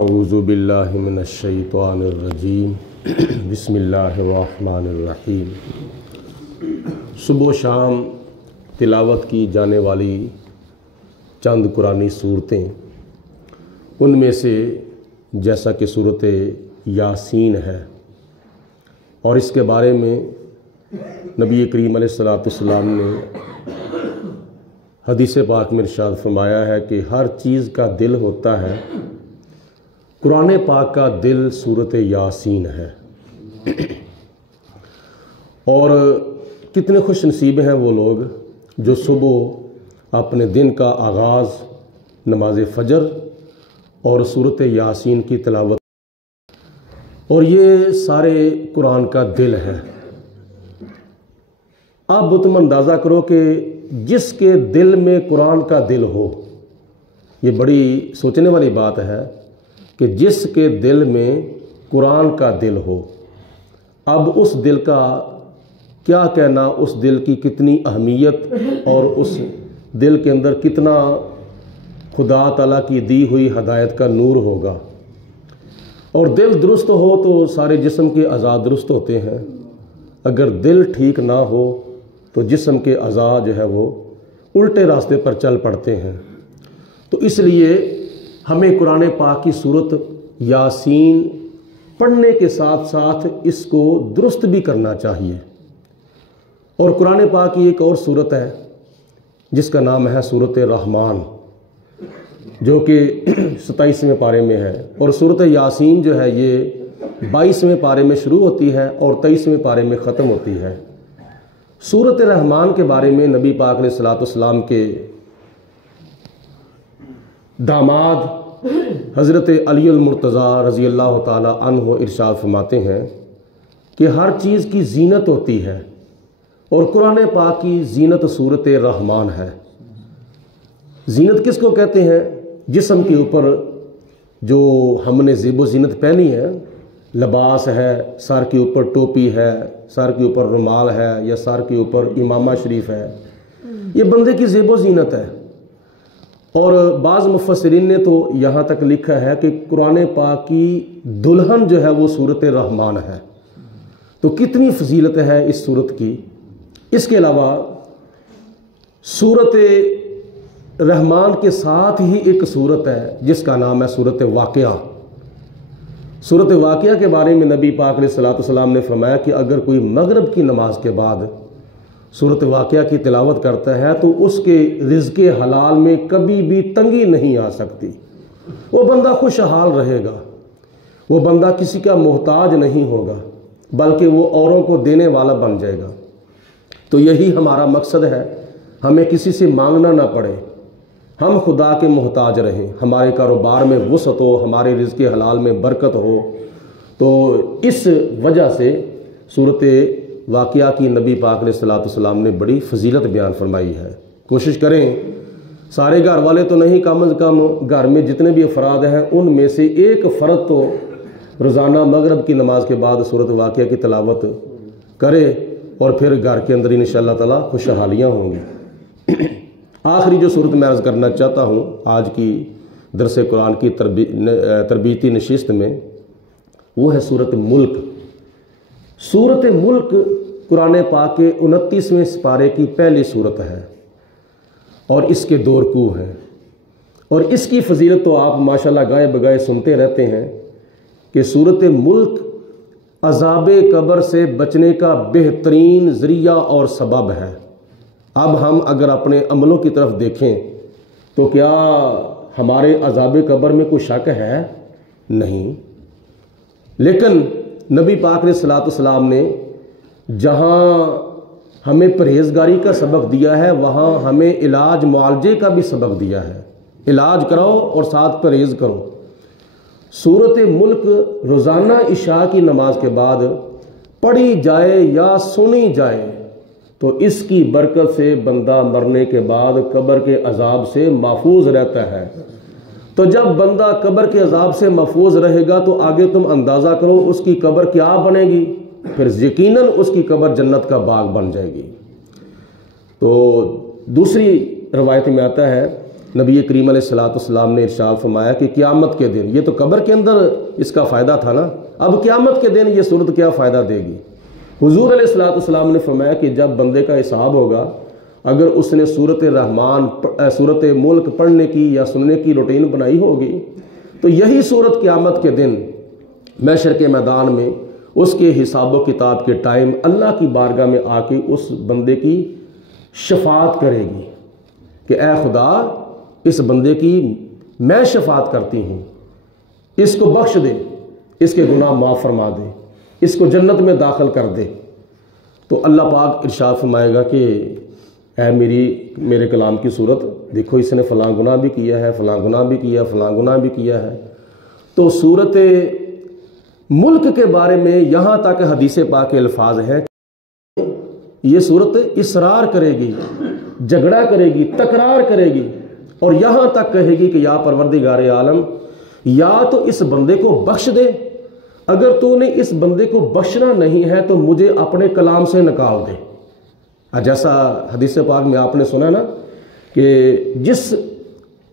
اعوذ باللہ من الشیطان الرجیم بسم اللہ الرحمن الرحیم۔ صبح و شام تلاوت کی جانے والی چند قرآنی صورتیں، ان میں سے جیسا کہ صورت یاسین ہے، اور اس کے بارے میں نبی کریم علیہ السلام نے حدیث پاک میں ارشاد فرمایا ہے کہ ہر چیز کا دل ہوتا ہے، قرآن پاک کا دل صورت یاسین ہے۔ اور کتنے خوش نصیب ہیں وہ لوگ جو صبح اپنے دن کا آغاز نماز فجر اور صورت یاسین کی تلاوت، اور یہ سارے قرآن کا دل ہے۔ اب تم اندازہ کرو کہ جس کے دل میں قرآن کا دل ہو، یہ بڑی سوچنے والی بات ہے کہ جس کے دل میں قرآن کا دل ہو، اب اس دل کا کیا کہنا، اس دل کی کتنی اہمیت اور اس دل کے اندر کتنا خدا تعالیٰ کی دی ہوئی ہدایت کا نور ہوگا۔ اور دل درست ہو تو سارے جسم کے اعضاء درست ہوتے ہیں، اگر دل ٹھیک نہ ہو تو جسم کے اعضاء جو ہے وہ الٹے راستے پر چل پڑتے ہیں۔ تو اس لیے ہمیں قرآن پاک کی صورت یاسین پڑھنے کے ساتھ ساتھ اس کو درست بھی کرنا چاہیے۔ اور قرآن پاک کی ایک اور صورت ہے جس کا نام ہے صورت رحمان، جو کہ 27ویں پارے میں ہے، اور صورت یاسین جو ہے یہ 22ویں پارے میں شروع ہوتی ہے اور 23ویں پارے میں ختم ہوتی ہے۔ صورت رحمان کے بارے میں نبی پاک علیہ السلام کے داماد حضرت علی المرتضیٰ رضی اللہ تعالی عنہ ارشاد فرماتے ہیں کہ ہر چیز کی زینت ہوتی ہے، اور قرآن پاک کی زینت صورت رحمان ہے۔ زینت کس کو کہتے ہیں؟ جسم کے اوپر جو ہم نے زیب و زینت پہنی ہے، لباس ہے، سر کے اوپر ٹوپی ہے، سر کے اوپر رومال ہے، یا سر کے اوپر امامہ شریف ہے، یہ بندے کی زیب و زینت ہے۔ اور بعض مفسرین نے تو یہاں تک لکھا ہے کہ قرآن پاک کی دلہن جو ہے وہ صورت رحمان ہے۔ تو کتنی فضیلت ہے اس صورت کی۔ اس کے علاوہ صورت رحمان کے ساتھ ہی ایک صورت ہے جس کا نام ہے صورت واقعہ۔ صورت واقعہ کے بارے میں نبی پاک علیہ السلام نے فرمایا کہ اگر کوئی مغرب کی نماز کے بعد صورت واقعہ کی تلاوت کرتا ہے تو اس کے رزق حلال میں کبھی بھی تنگی نہیں آ سکتی، وہ بندہ خوشحال رہے گا، وہ بندہ کسی کا محتاج نہیں ہوگا، بلکہ وہ اوروں کو دینے والا بن جائے گا۔ تو یہی ہمارا مقصد ہے، ہمیں کسی سے مانگنا نہ پڑے، ہم خدا کے محتاج رہیں، ہمارے کاروبار میں وسعت ہو، ہمارے رزق حلال میں برکت ہو۔ تو اس وجہ سے صورت واقعہ کی نبی پاک علیہ السلام نے بڑی فضیلت بیان فرمائی ہے۔ کوشش کریں، سارے گھر والے تو نہیں، کم از کم گھر میں جتنے بھی افراد ہیں ان میں سے ایک فرد تو روزانہ مغرب کی نماز کے بعد صورت واقعہ کی تلاوت کرے، اور پھر گھر کے اندر انشاءاللہ تعالیٰ خوشحالیاں ہوں گی۔ آخری جو صورت میں عرض کرنا چاہتا ہوں آج کی درس قرآن کی تربیتی نشست میں، وہ ہے صورت ملک۔ صورت ملک قرآن پاک کے 29ویں سپارے کی پہلی صورت ہے، اور اس کے 2 رکوع ہیں، اور اس کی فضیلت تو آپ ماشاءاللہ گائے بگائے سنتے رہتے ہیں کہ صورت ملک عذاب قبر سے بچنے کا بہترین ذریعہ اور سبب ہے۔ اب ہم اگر اپنے عملوں کی طرف دیکھیں تو کیا ہمارے عذاب قبر میں کوئی شک ہے؟ نہیں، لیکن نبی پاک علیہ السلام نے جہاں ہمیں پرہیزگاری کا سبق دیا ہے، وہاں ہمیں علاج معالجے کا بھی سبق دیا ہے۔ علاج کراؤ اور ساتھ پرہیز کرو۔ صورت ملک روزانہ عشاء کی نماز کے بعد پڑھی جائے یا سنی جائے تو اس کی برکت سے بندہ مرنے کے بعد قبر کے عذاب سے محفوظ رہتا ہے۔ تو جب بندہ قبر کے عذاب سے محفوظ رہے گا تو آگے تم اندازہ کرو اس کی قبر کیا بنے گی، پھر یقیناً اس کی قبر جنت کا باغ بن جائے گی۔ تو دوسری روایت میں آتا ہے نبی کریم علیہ الصلوۃ والسلام نے ارشاد فرمایا کہ قیامت کے دن، یہ تو قبر کے اندر اس کا فائدہ تھا نا، اب قیامت کے دن یہ صورت کیا فائدہ دے گی؟ حضور علیہ الصلوۃ والسلام نے فرمایا کہ جب بندے کا حساب ہوگا، اگر اس نے سورت رحمان، سورت ملک پڑھنے کی یا سننے کی روٹین بنائی ہوگی تو یہی سورت قیامت کے دن محشر کے میدان میں اس کے حساب و کتاب کے ٹائم اللہ کی بارگاہ میں آ کے اس بندے کی شفاعت کرے گی کہ اے خدا، اس بندے کی میں شفاعت کرتی ہوں، اس کو بخش دے، اس کے گناہ معاف فرما دے، اس کو جنت میں داخل کر دے۔ تو اللہ پاک ارشاد فرمائے گا کہ اے میرے کلام کی صورت، دیکھو اس نے فلاں گناہ بھی کیا ہے، فلاں گناہ بھی کیا ہے، فلاں گناہ بھی کیا ہے۔ تو صورت ملک کے بارے میں یہاں تک حدیث پاک کے الفاظ ہیں، یہ صورت اصرار کرے گی، جھگڑا کرے گی، تکرار کرے گی، اور یہاں تک کہے گی کہ یا پروردگار عالم، یا تو اس بندے کو بخش دے، اگر تو نے اس بندے کو بخشنا نہیں ہے تو مجھے اپنے کلام سے نکال دے۔ جیسا حدیث پاک میں آپ نے سنا نا کہ جس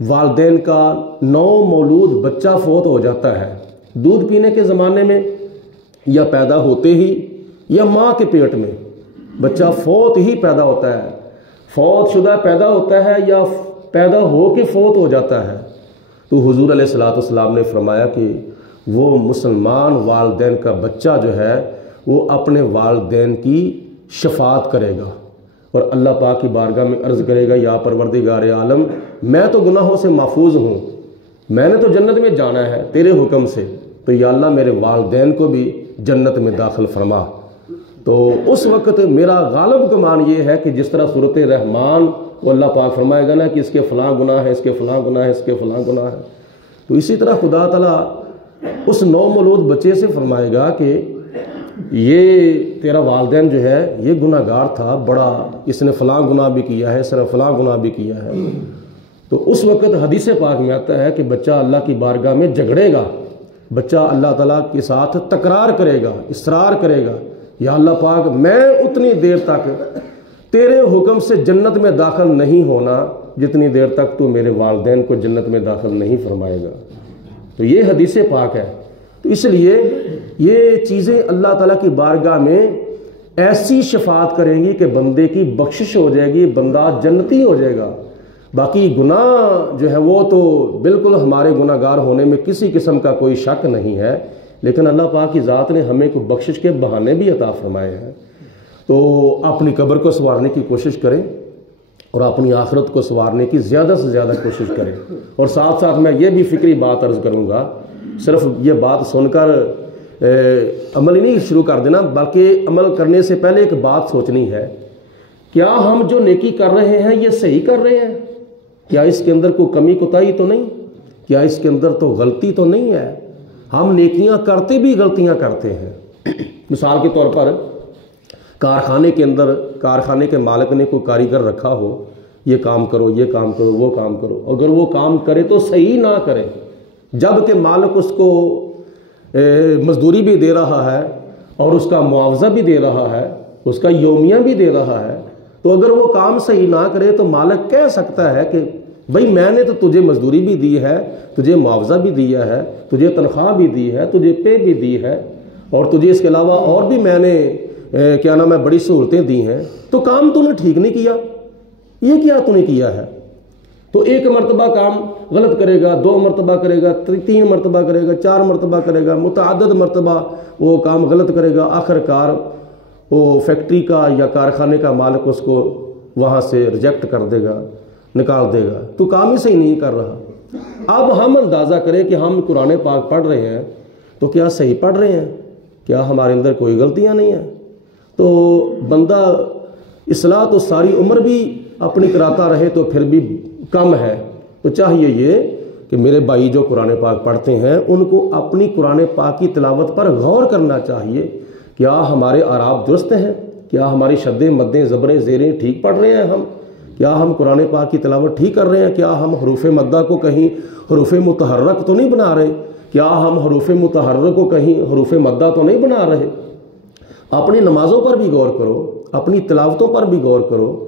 والدین کا نو مولود بچہ فوت ہو جاتا ہے دودھ پینے کے زمانے میں، یا پیدا ہوتے ہی، یا ماں کے پیٹ میں بچہ فوت ہی پیدا ہوتا ہے، فوت شدہ پیدا ہوتا ہے یا پیدا ہو کے فوت ہو جاتا ہے، تو حضور علیہ الصلوۃ والسلام نے فرمایا کہ وہ مسلمان والدین کا بچہ جو ہے وہ اپنے والدین کی شفاعت کرے گا اور اللہ پاک کی بارگاہ میں عرض کرے گا یا پروردگار عالم، میں تو گناہوں سے محفوظ ہوں، میں نے تو جنت میں جانا ہے تیرے حکم سے، تو یا اللہ میرے والدین کو بھی جنت میں داخل فرما۔ تو اس وقت میرا غالب گمان یہ ہے کہ جس طرح سورۃ رحمان وہ اللہ پاک فرمائے گا نا کہ اس کے فلاں گناہ ہے، اس کے فلاں گناہ ہے، اس کے فلاں گناہ ہے، تو اسی طرح خدا تعالیٰ اس نو مولود بچے سے فرمائے گا کہ یہ تیرا والدین جو ہے یہ گناہ گار تھا بڑا، اس نے فلاں گناہ بھی کیا ہے، اس نے فلاں گناہ بھی کیا ہے۔ تو اس وقت حدیث پاک میں آتا ہے کہ بچہ اللہ کی بارگاہ میں جھگڑے گا، بچہ اللہ تعالیٰ کے ساتھ تکرار کرے گا، اصرار کرے گا، یا اللہ پاک میں اتنی دیر تک تیرے حکم سے جنت میں داخل نہیں ہونا جتنی دیر تک تو میرے والدین کو جنت میں داخل نہیں فرمائے گا۔ تو یہ حدیث پاک ہے۔ تو اس لیے یہ چیزیں اللہ تعالیٰ کی بارگاہ میں ایسی شفاعت کریں گی کہ بندے کی بخشش ہو جائے گی، بندہ جنتی ہو جائے گا۔ باقی گناہ جو ہے وہ تو بالکل ہمارے گناہ گار ہونے میں کسی قسم کا کوئی شک نہیں ہے، لیکن اللہ پاک کی ذات نے ہمیں کو بخشش کے بہانے بھی عطا فرمائے ہیں۔ تو اپنی قبر کو سنوارنے کی کوشش کریں اور اپنی آخرت کو سنوارنے کی زیادہ سے زیادہ کوشش کریں۔ اور ساتھ ساتھ میں یہ بھی فکری بات عرض کروں گا، صرف یہ بات سن کر عمل ہی نہیں شروع کر دینا، بلکہ عمل کرنے سے پہلے ایک بات سوچنی ہے، کیا ہم جو نیکی کر رہے ہیں یہ صحیح کر رہے ہیں؟ کیا اس کے اندر کوئی کمی کوتاہی تو نہیں؟ کیا اس کے اندر تو غلطی تو نہیں ہے؟ ہم نیکیاں کرتے بھی غلطیاں کرتے ہیں۔ مثال کے طور پر کارخانے کے اندر کارخانے کے مالک نے کوئی کاریگر رکھا ہو، یہ کام کرو، یہ کام کرو، وہ کام کرو، اگر وہ کام کرے تو صحیح نہ کرے، جب کہ مالک اس کو مزدوری بھی دے رہا ہے اور اس کا معاوضہ بھی دے رہا ہے، اس کا یومیہ بھی دے رہا ہے، تو اگر وہ کام صحیح نہ کرے تو مالک کہہ سکتا ہے کہ بھئی میں نے تو تجھے مزدوری بھی دی ہے، تجھے معاوضہ بھی دیا ہے، تجھے تنخواہ بھی دی ہے، تجھے پے بھی دی ہے، اور تجھے اس کے علاوہ اور بھی میں نے کیا نام ہے بڑی سہولتیں دی ہیں، تو کام تو نے ٹھیک نہیں کیا، یہ کیا تو نے کیا ہے؟ تو ایک مرتبہ کام غلط کرے گا، 2 مرتبہ کرے گا، 3 مرتبہ کرے گا، 4 مرتبہ کرے گا، متعدد مرتبہ وہ کام غلط کرے گا، آخر کار وہ فیکٹری کا یا کارخانے کا مالک اس کو وہاں سے ریجیکٹ کر دے گا، نکال دے گا، تو کام ہی صحیح نہیں کر رہا۔ اب ہم اندازہ کریں کہ ہم قرآن پاک پڑھ رہے ہیں تو کیا صحیح پڑھ رہے ہیں؟ کیا ہمارے اندر کوئی غلطیاں نہیں ہیں؟ تو بندہ اصلاح تو ساری عمر بھی اپنی کراتا رہے تو پھر بھی کم ہے۔ تو چاہیے یہ کہ میرے بھائی جو قرآن پاک پڑھتے ہیں ان کو اپنی قرآن پاک کی تلاوت پر غور کرنا چاہیے، کیا ہمارے اعراب درست ہیں؟ کیا ہماری شدیں مدیں زبریں زیریں ٹھیک پڑھ رہے ہیں ہم؟ کیا ہم قرآن پاک کی تلاوت ٹھیک کر رہے ہیں؟ کیا ہم حروف مدہ کو کہیں حروف متحرک تو نہیں بنا رہے؟ کیا ہم حروف متحرک کو کہیں حروف مدہ تو نہیں بنا رہے؟ اپنی نمازوں پر بھی غور کرو، اپنی تلاوتوں پر بھی غور کرو،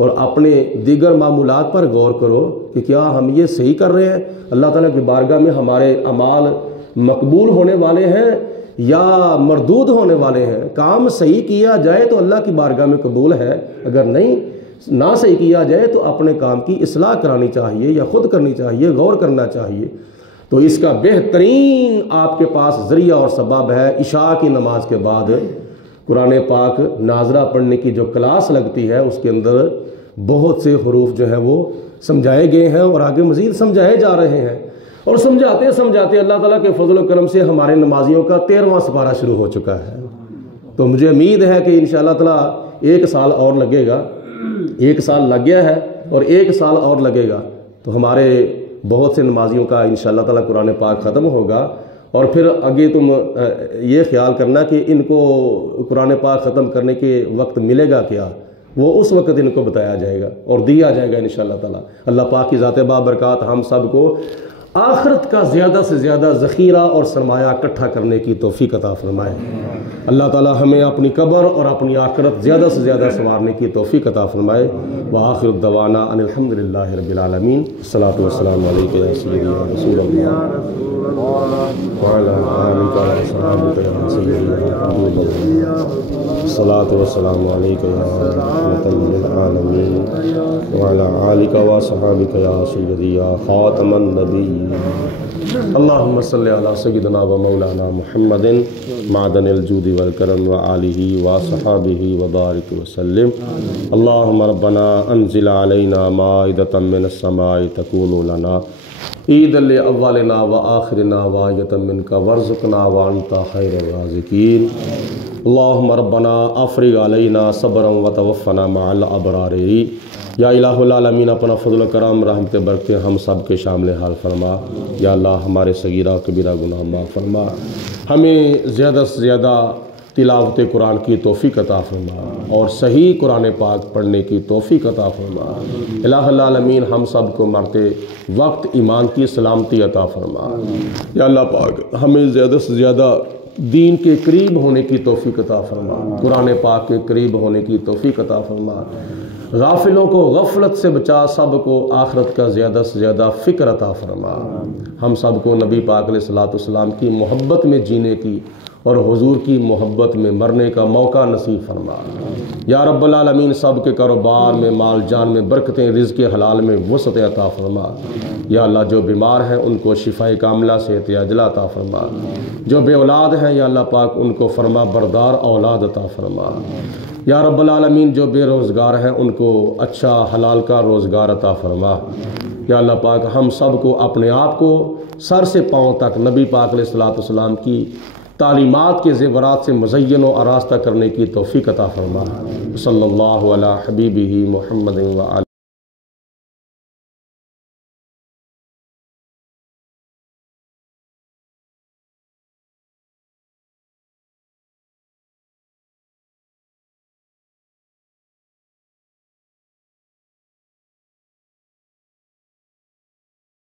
اور اپنے دیگر معمولات پر غور کرو کہ کیا ہم یہ صحیح کر رہے ہیں، اللہ تعالیٰ کی بارگاہ میں ہمارے اعمال مقبول ہونے والے ہیں یا مردود ہونے والے ہیں۔ کام صحیح کیا جائے تو اللہ کی بارگاہ میں قبول ہے، اگر نہیں نہ صحیح کیا جائے تو اپنے کام کی اصلاح کرانی چاہیے یا خود کرنی چاہیے، غور کرنا چاہیے۔ تو اس کا بہترین آپ کے پاس ذریعہ اور سبب ہے عشاء کی نماز کے بعد قرآن پاک ناظرہ پڑھنے کی جو کلاس لگتی ہے، اس کے اندر بہت سے حروف جو ہیں وہ سمجھائے گئے ہیں اور آگے مزید سمجھائے جا رہے ہیں، اور سمجھاتے سمجھاتے اللہ تعالیٰ کے فضل و کرم سے ہمارے نمازیوں کا 13واں سپارہ شروع ہو چکا ہے۔ تو مجھے امید ہے کہ انشاءاللہ تعالیٰ 1 سال اور لگے گا، 1 سال لگ گیا ہے اور 1 سال اور لگے گا، تو ہمارے بہت سے نمازیوں کا انشاءاللہ تعالیٰ قرآن پاک ختم ہوگا۔ اور پھر آگے تم یہ خیال کرنا کہ ان کو قرآن پاک ختم کرنے کے وقت ملے گا کیا، وہ اس وقت ان کو بتایا جائے گا اور دیا جائے گا انشاءاللہ تعالیٰ۔ اللہ پاک کی ذات بابرکات ہم سب کو آخرت کا زیادہ سے زیادہ ذخیرہ اور سرمایہ اکٹھا کرنے کی توفیق عطا فرمائے۔ اللہ تعالیٰ ہمیں اپنی قبر اور اپنی آخرت زیادہ سے زیادہ سنوارنے کی توفیق عطا فرمائے۔ وآخر الدعوانا ان الحمد للہ رب العالمین۔ الصلاۃ والسلام علیک یا سیدی یا رسول اللہ وعلی آلک وصحبہ یا سیدی یا حبیب اللہ۔ الصلاۃ والسلام علیک یا رحمۃ للعالمین وعلی آلک وصحبہ یا سیدی یا خاتم النبیین۔ اللہم صلی علی سیدنا و مولانا محمد معدن الجود والکرم وآلہ وصحبہ وبارک وسلم۔ اللہم ربنا انزل علینا مائدۃ من السماء تکون لنا عیدا لأولنا وآخرنا وآیۃ منک وارزقنا وانت خیر الرازقین۔ اللہم ربنا افرغ علینا صبرا وتوفنا مع الابرار۔ یا الہ العالمین اپنا فضل و کرم رحمت برکت ہم سب کے شامل حال فرما۔ یا اللہ ہمارے صغیرہ کبیرہ گناہ معاف فرما، ہمیں زیادہ سے زیادہ تلاوت قرآن کی توفیق عطا فرما اور صحیح قرآن پاک پڑھنے کی توفیق عطا فرما۔ الہ العالمین ہم سب کو مرتے وقت ایمان کی سلامتی عطا فرما۔ یا اللہ پاک ہمیں زیادہ سے زیادہ دین کے قریب ہونے کی توفیق عطا فرما، قرآن پاک کے قریب ہونے کی توفیق عطا فرما۔ غافلوں کو غفلت سے بچا، سب کو آخرت کا زیادہ سے زیادہ فکر عطا فرما۔ ہم سب کو نبی پاک علیہ الصلوۃ والسلام کی محبت میں جینے کی اور حضور کی محبت میں مرنے کا موقع نصیب فرما۔ یا رب العالمین سب کے کاروبار میں، مال جان میں برکتیں، رزق حلال میں وسعت عطا فرما۔ یا اللہ جو بیمار ہیں ان کو شفائے کاملہ صحت عاجلہ عطا فرما، جو بے اولاد ہیں یا اللہ پاک ان کو فرما بردار اولاد عطا فرما۔ یا رب العالمین جو بے روزگار ہیں ان کو اچھا حلال کا روزگار عطا فرما۔ یا اللہ پاک ہم سب کو اپنے آپ کو سر سے پاؤں تک نبی پاک علیہ الصلوۃ والسلام کی تعلیمات کے زیورات سے مزین و آراستہ کرنے کی توفیق عطا فرما۔ صلی اللہ علی حبیبہ محمد و